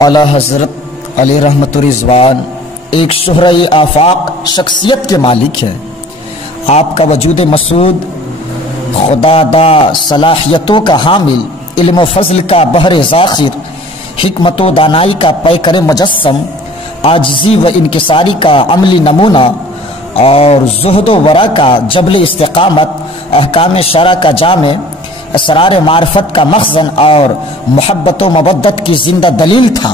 اعلیٰ حضرت علی رحمت رضوان ایک شہرہ آفاق شخصیت کے مالک ہے۔ آپ کا وجود مسعود خدا دا صلاحیتوں کا حامل، علم و فضل کا بحر ذاخر، حکمت و دانائی کا پیکر مجسم، عاجزی و انکساری کا عملی نمونہ اور زہد و ورع کا جبل استقامت، احکام شرع کا جامع، اسرار معرفت کا مخزن اور محبت و مودت کی زندہ دلیل تھا۔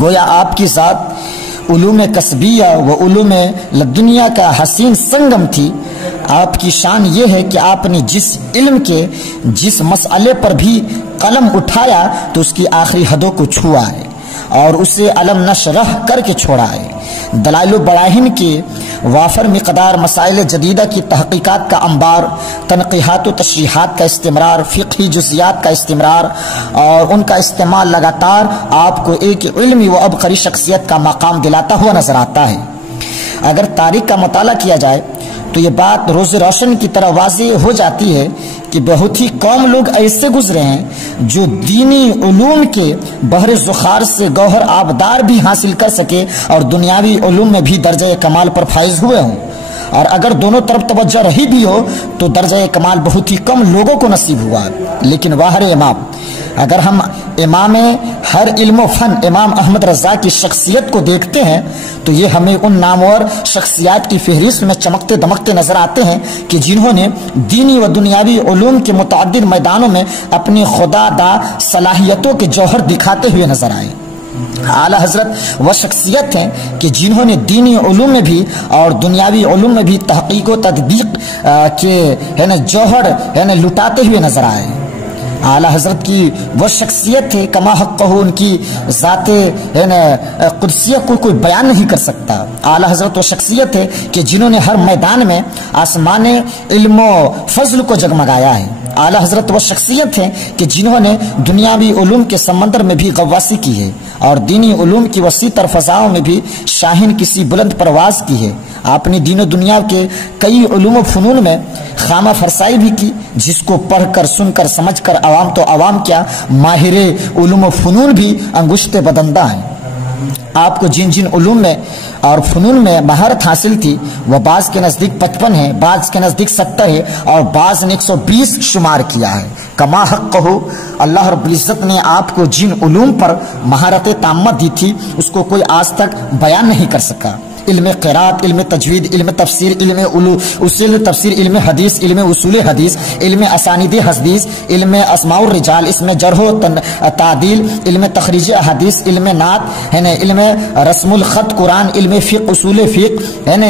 گویا آپ کی ذات علوم کسبیہ و علوم لدنیا کا حسین سنگم تھی۔ آپ کی شان یہ ہے کہ آپ نے جس علم کے جس مسئلے پر بھی قلم اٹھایا تو اس کی آخری حدوں کو چھوا ہے اور اسے علم نشرح کر کے چھوڑا ہے۔ دلائل و براہین کے وافر مقدار، مسائل جدیدہ کی تحقیقات کا انبار، تنقیحات و تشریحات کا استمرار، فقہی جزیات کا استمرار اور ان کا استعمال لگاتار آپ کو ایک علمی و عبقری شخصیت کا مقام دلاتا ہوا نظر آتا ہے۔ اگر تاریخ کا مطالعہ کیا جائے تو یہ بات روز روشن کی طرح واضح ہو جاتی ہے کہ بہت ہی کم لوگ ایسے گزرے ہیں جو دینی علوم کے بحر ذخار سے گوہر آبدار بھی حاصل کر سکے اور دنیاوی علوم میں بھی درجہ کمال پر فائز ہوئے ہوں، اور اگر دونوں طرف توجہ رہی بھی ہو تو درجہ کمال بہت ہی کم لوگوں کو نصیب ہوا۔ لیکن واہر امام، اگر ہم امام ہر علم و فن امام احمد رضا کی شخصیت کو دیکھتے ہیں تو یہ ہمیں ان نامور شخصیات کی فہرست میں چمکتے دمکتے نظر آتے ہیں کہ جنہوں نے دینی و دنیاوی علوم کے متعدد میدانوں میں اپنی خدا دا صلاحیتوں کے جوہر دکھاتے ہوئے نظر آئے۔ اعلیٰ حضرت وہ شخصیت ہیں کہ جنہوں نے دینی علوم میں بھی اور دنیاوی علوم میں بھی تحقیق و تدقیق کے جوہر لٹاتے ہوئے نظر آئے۔ اعلیٰ حضرت کی وہ شخصیت ہے کما حقہ، ان کی ذات قدسیہ کو کوئی بیان نہیں کر سکتا۔ اعلیٰ حضرت وہ شخصیت ہے کہ جنہوں نے ہر میدان میں آسمان علم و فضل کو جگمگایا ہے۔ اعلیٰ حضرت وہ شخصیت ہے کہ جنہوں نے دنیاوی علوم کے سمندر میں بھی غواصی کی ہے اور دینی علوم کی وسیع تر فضاؤں میں بھی شاہین کسی بلند پرواز کی ہے۔ آپ نے دین و دنیا کے کئی علوم و فنون میں خامہ فرسائی بھی کی، جس کو پڑھ کر سن کر سمجھ کر عوام تو عوام کیا، ماہر علوم و فنون بھی انگشت بدندہ ہیں۔ آپ کو جن جن علوم میں اور فنون میں مہارت حاصل تھی وہ بعض کے نزدیک 55 ہے، بعض کے نزدیک 70 ہے اور بعض نے 120 شمار کیا ہے۔ کما حق کہو، اللہ رب العزت نے آپ کو جن علوم پر مہارت تامہ دی تھی اس کو کوئی آج تک بیان نہیں کر سکا۔ علم قرات، علم تجوید، علم تفسیر، علم اصول تفسیر، علم حدیث، علم اصول حدیث، علم اسانید حدیث، علم اسماء الرجال، اس میں جرح و تعدیل، علم تخریج احادیث، علم نعت، علم رسم الخط قرآن، علم فقہ، اصول فقہ،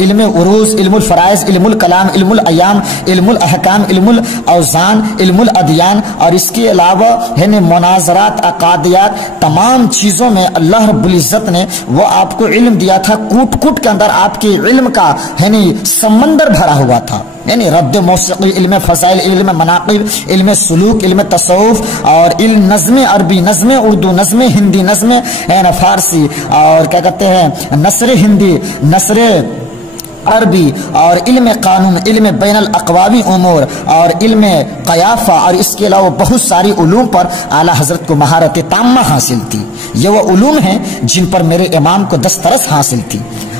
علم عروض، علم الفرائض، علم الکلام، علم الایام، علم الاحکام، علم الاوزان، علم الادیان، اور اس کے علاوہ مناظرات، عقادیات، تمام چیزوں میں اللہ رب العزت نے وہ آپ کو علم دیا تھا۔ کوٹ کوٹ کے اندر آپ کے علم کا سمندر بھرا ہوا تھا، یعنی رد موسیقی، علم فضائل، علم مناقب، علم سلوک، علم تصوف اور علم نظم عربی، نظم اردو، نظم ہندی، نظم فارسی، اور کیا کہتے ہیں نثر ہندی، نثر عربی، اور علم قانون، علم بین الاقوامی امور اور علم قیافہ، اور اس کے علاوہ بہت ساری علوم پر اعلیٰ حضرت کو مہارت تامہ حاصل تھی۔ یہ وہ علوم ہیں جن پر میرے امام کو دسترس حاصل تھی۔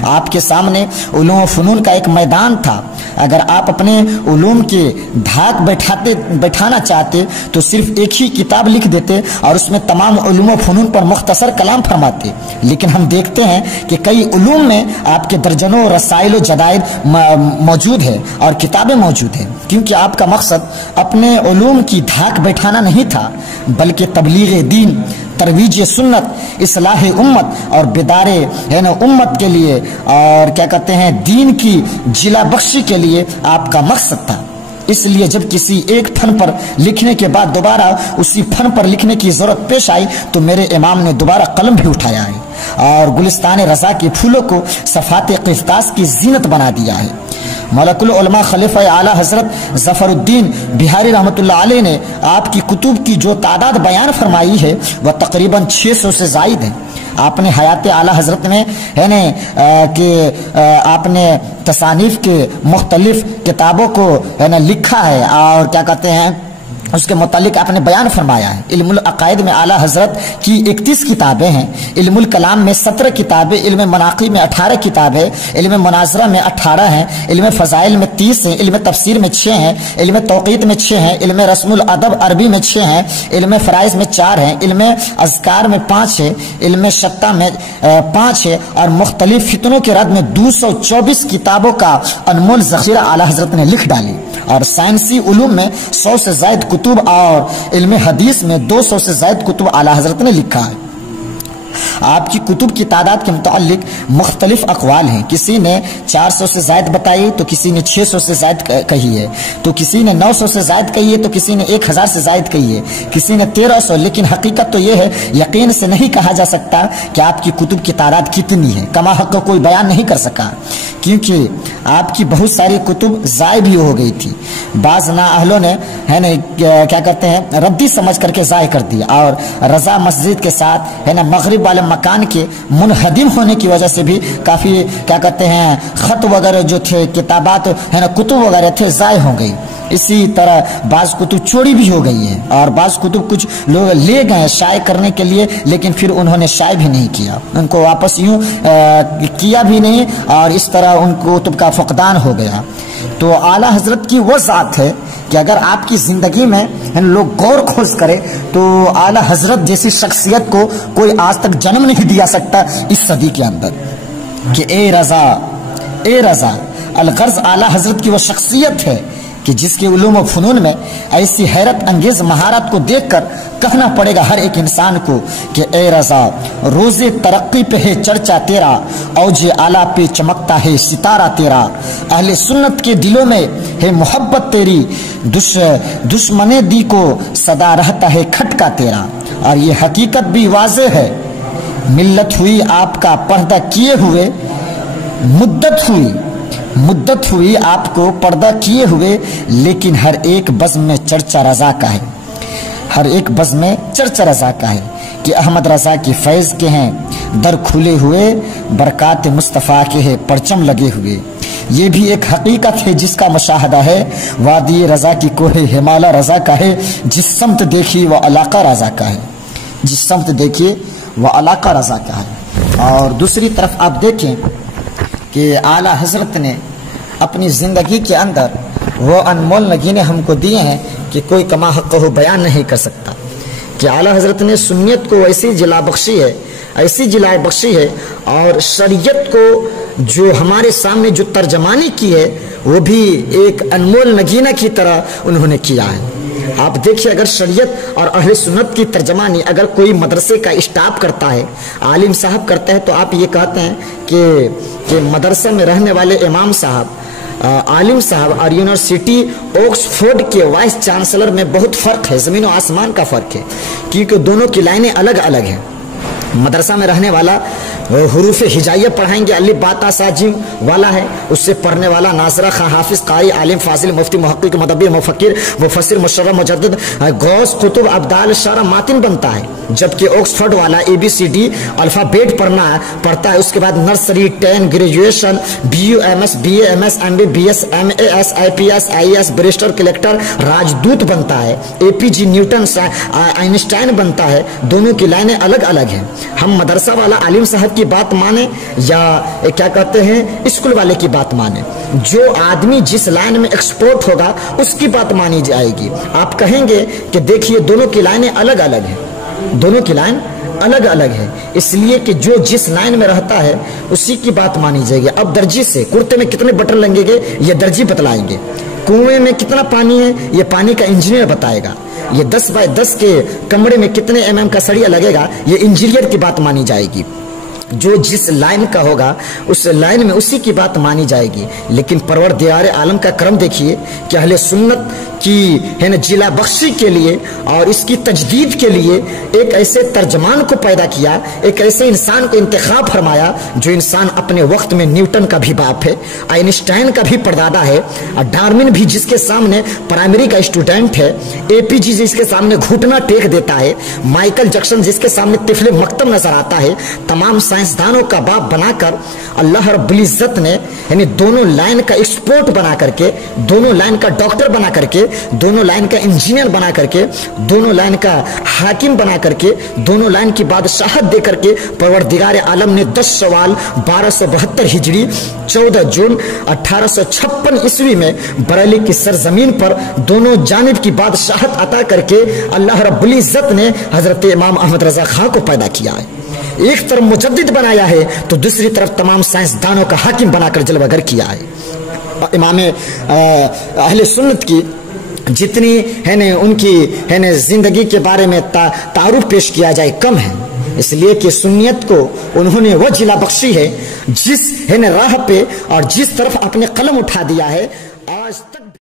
آپ کے سامنے علوم و فنون کا ایک میدان تھا، اگر آپ اپنے علوم کے دھاک بیٹھانا چاہتے تو صرف ایک ہی کتاب لکھ دیتے اور اس میں تمام علوم و فنون پر مختصر کلام فرماتے، لیکن ہم دیکھتے ہیں کہ کئی علوم میں آپ کے درجنوں رسائل و جدائد موجود ہے اور کتابیں موجود ہیں، کیونکہ آپ کا مقصد اپنے علوم کی دھاک بیٹھانا نہیں تھا بلکہ تبلیغ دین، ترویج سنت، اصلاح امت اور بیدار امت کے لیے اور کیا کہتے ہیں دین کی جلا بخشی کے لیے آپ کا مقصد تھا۔ اس لیے جب کسی ایک فن پر لکھنے کے بعد دوبارہ اسی فن پر لکھنے کی ضرورت پیش آئی تو میرے امام نے دوبارہ قلم بھی اٹھایا ہے اور گلستان رضا کے پھولوں کو صفات قرطاس کی زینت بنا دیا ہے۔ ملک العلماء خلیفہ اعلیٰ حضرت ظفر الدین بہاری رحمۃ اللہ علیہ نے آپ کی کتب کی جو تعداد بیان فرمائی ہے وہ تقریباً 600 سے زائد ہے۔ آپ نے حیات اعلیٰ حضرت میں کہ آپ نے تصانیف کے مختلف کتابوں کو لکھا ہے اور کیا کہتے ہیں اس کے متعلق آپ نے بیان فرمایا ہے۔ علم العقائد میں اعلیٰ حضرت کی 31 کتابیں ہیں، علم الکلام میں 17 کتابیں، علم مناقب میں 18 کتابیں، علم مناظرہ میں 18 ہیں، علم فضائل میں 30 ہیں، علم تفسیر میں 6 ہیں، علم توقیت میں 6 ہیں، علم رسم الادب عربی میں 6 ہیں، علم فرائض میں 4 ہیں، علم اذکار میں 5 ہے، علم شتہ میں 5 ہے، اور مختلف فتنوں کے رد میں 224 کتابوں کا انمول ذخیرہ اعلیٰ حضرت نے لکھ ڈالی، اور سائنسی علوم میں 100 سے زائد کتب اور علم حدیث میں 200 سے زائد کتب اعلیٰ حضرت نے لکھا ہے۔ آپ کی کتب کی تعداد کے متعلق مختلف اقوال ہیں، کسی نے 400 سے زائد بتائی تو کسی نے 600 سے زائد کہی ہے، تو کسی نے 900 سے زائد کہی ہے، تو کسی نے 1000 سے زائد کہی ہے، کسی نے 1300، لیکن حقیقت تو یہ ہے، یقین سے نہیں کہا جا سکتا کہ آپ کی کتب کی تعداد کتنی ہے، کما حق کوئی بیان نہیں کر سکا، کیونکہ آپ کی بہت ساری کتب ضائع بھی ہو گئی تھی، بعض نااہلوں نے ہے نا کیا کرتے ہیں ردی سمجھ کر کے ضائع کر دیا، اور رضا مسجد کے ساتھ ہے نا مغرب والے مکان کے منہدم ہونے کی وجہ سے بھی کافی کیا کہتے ہیں خط وغیرہ جو تھے، کتابات ہے نا کتب وغیرہ تھے ضائع ہو گئی۔ اسی طرح بعض کتب چوری بھی ہو گئی ہیں، اور بعض کتب کچھ لوگ لے گئے شائع کرنے کے لیے، لیکن پھر انہوں نے شائع بھی نہیں کیا، ان کو واپس یوں کیا بھی نہیں، اور اس طرح ان کتب کا فقدان ہو گیا۔ تو اعلیٰ حضرت کی وہ ذات ہے کہ اگر آپ کی زندگی میں لوگ غور خوض کرے تو اعلیٰ حضرت جیسی شخصیت کو کوئی آج تک جنم نہیں دیا سکتا اس صدی کے اندر، کہ اے رضا الغرض اعلیٰ حضرت کی وہ شخصیت ہے کہ جس کے علوم و فنون میں ایسی حیرت انگیز مہارت کو دیکھ کر کہنا پڑے گا ہر ایک انسان کو کہ اے رضا روز ترقی پہ ہے چرچا تیرا، اوج اعلیٰ پہ چمکتا ہے ستارہ تیرا، اہل سنت کے دلوں میں ہے محبت تیری، دشمن دی کو صدا رہتا ہے کھٹکا تیرا۔ اور یہ حقیقت بھی واضح ہے، ملت ہوئی آپ کا پردہ کیے ہوئے، مدت ہوئی آپ کو پردہ کیے ہوئے، لیکن ہر ایک بزم میں چرچا رضا کا ہے، ہر ایک بزم میں چرچا رضا کا ہے، کہ احمد رضا کی فیض کے ہیں در کھلے ہوئے، برکات مصطفیٰ کے ہیں پرچم لگے ہوئے۔ یہ بھی ایک حقیقت ہے جس کا مشاہدہ ہے، وادی رضا کی کوہ ہمالہ رضا کا ہے، جس سمت دیکھی وہ علاقہ رضا کا ہے، جس سمت دیکھیے وہ علاقہ رضا کا ہے۔ اور دوسری طرف آپ دیکھیں کہ اعلیٰ حضرت نے اپنی زندگی کے اندر وہ انمول نگینے ہم کو دیے ہیں کہ کوئی کما حق ہو بیان نہیں کر سکتا، کہ اعلیٰ حضرت نے سنیت کو ایسی جلا بخشی ہے، اور شریعت کو جو ہمارے سامنے جو ترجمانی کی ہے وہ بھی ایک انمول نگینہ کی طرح انہوں نے کیا ہے۔ آپ دیکھیے اگر شریعت اور اہل سنت کی ترجمانی اگر کوئی مدرسے کا اسٹاف کرتا ہے، عالم صاحب کرتا ہے، تو آپ یہ کہتے ہیں کہ مدرسے میں رہنے والے امام صاحب، عالم صاحب اور یونیورسٹی آکسفورڈ کے وائس چانسلر میں بہت فرق ہے، زمین و آسمان کا فرق ہے، کیونکہ دونوں کی لائنیں الگ الگ ہیں۔ مدرسہ میں رہنے والا حروف ہجائیہ پڑھائیں گے، الف با تا سا جیم والا ہے، اس سے پڑھنے والا ناظرہ خواہ حافظ قاری عالم فاضل مفتی محقق مدبر مفکر مفسر مشرح مجدد غوث قطب ابدال شارع ماتن بنتا ہے، جبکہ آکسفورڈ والا ABCD الفابیٹ پڑھتا ہے، اس کے بعد nursery 10 graduation BU MS BA MS MB BS MAS IPS IAS barrister collector راجدوت بنتا ہے، APG نیوٹن آئنسٹائن بنتا ہے۔ دونوں کی لائنیں الگ الگ ہیں۔ ہم مدرسہ والا عالم صاحب کی بات مانیں یا کیا کہتے ہیں اسکول والے کی بات مانیں، جو آدمی جس لائن میں ایکسپورٹ ہوگا اس کی بات مانی جائے گی۔ آپ کہیں گے کہ دیکھیے دونوں کی لائنیں الگ الگ ہیں، دونوں کی لائن الگ الگ ہے، اس لیے کہ جو جس لائن میں رہتا ہے اسی کی بات مانی جائے گی۔ اب درجی سے کرتے میں کتنے بٹن لگیں گے یہ درجی بتلائیں گے، کنویں میں کتنا پانی ہے یہ پانی کا انجینئر بتائے گا، یہ 10 بائی 10 کے کمرے میں کتنے mm کا سڑیا لگے گا یہ انجینئر کی بات مانی جائے گی۔ جو جس لائن کا ہوگا اس لائن میں اسی کی بات مانی جائے گی۔ لیکن پروردگار عالم کا کرم دیکھیے کہ اہل سنت کی ہے نا جلا بخشی کے لیے اور اس کی تجدید کے لیے ایک ایسے ترجمان کو پیدا کیا، ایک ایسے انسان کو انتخاب فرمایا جو انسان اپنے وقت میں نیوٹن کا بھی باپ ہے، آئنسٹائن کا بھی پردادا ہے، اور ڈارون بھی جس کے سامنے پرائمری کا اسٹوڈنٹ ہے، APG جس کے سامنے گھٹنا ٹیک دیتا ہے، مائیکل جیکسن جس کے سامنے طفل مکتم نظر آتا ہے، تمام سائنسدانوں کا باپ بنا کر اللہ رب العزت نے یعنی دونوں لائن کا ایکسپورٹ بنا کر کے، دونوں لائن کا ڈاکٹر بنا کر کے دونوں لائن کا انجینئر بنا کر کے، دونوں لائن کا حاکم بنا کر کے، دونوں لائن کی بادشاہت دے کر کے پروردگار عالم نے 10 شوال 1272 ہجری 14 جون 1856 عیسوی میں بریلی کی سرزمین پر دونوں جانب کی بادشاہت عطا کر کے اللہ رب العزت نے حضرت امام احمد رضا خان کو پیدا کیا ہے. ایک طرف مجدد بنایا ہے تو دوسری طرف تمام سائنسدانوں کا حاکم بنا کر جلوہ گر کیا ہے. امام اہل سنت کی جتنی ہے نا ان کی ہے نا زندگی کے بارے میں تعارف پیش کیا جائے کم ہے، اس لیے کہ سنیت کو انہوں نے وہ جلا بخشی ہے جس ہے نا راہ پہ اور جس طرف اپنے قلم اٹھا دیا ہے